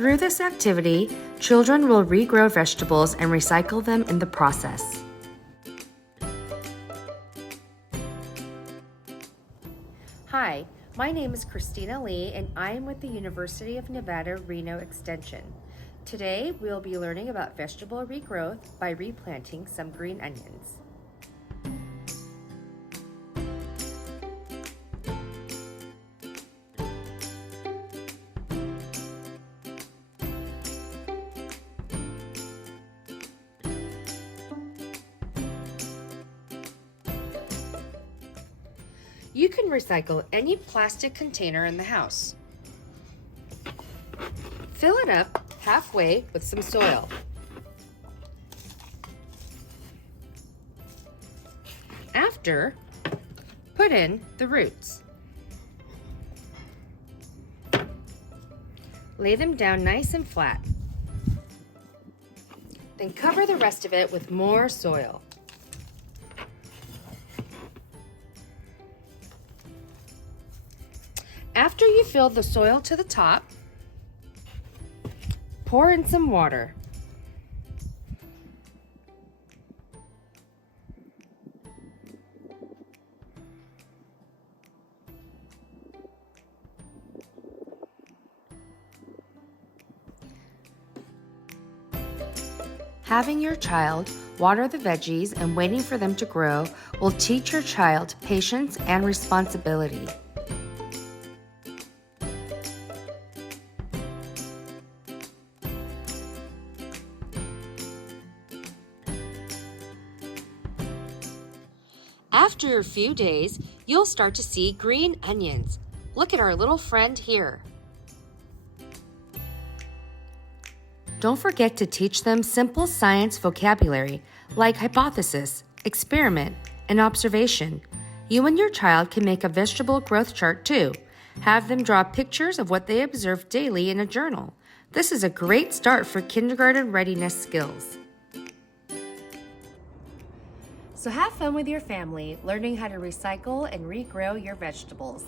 Through this activity, children will regrow vegetables and recycle them in the process. Hi, my name is Christina Lee and I am with the University of Nevada, Reno Extension. Today, we'll be learning about vegetable regrowth by replanting some green onions. You can recycle any plastic container in the house. Fill it up halfway with some soil. After, put in the roots. Lay them down nice and flat. Then cover the rest of it with more soil. After you fill the soil to the top, pour in some water. Having your child water the veggies and waiting for them to grow will teach your child patience and responsibility. After a few days, you'll start to see green onions. Look at our little friend here. Don't forget to teach them simple science vocabulary like hypothesis, experiment, and observation. You and your child can make a vegetable growth chart too. Have them draw pictures of what they observe daily in a journal. This is a great start for kindergarten readiness skills. So have fun with your family, learning how to recycle and regrow your vegetables.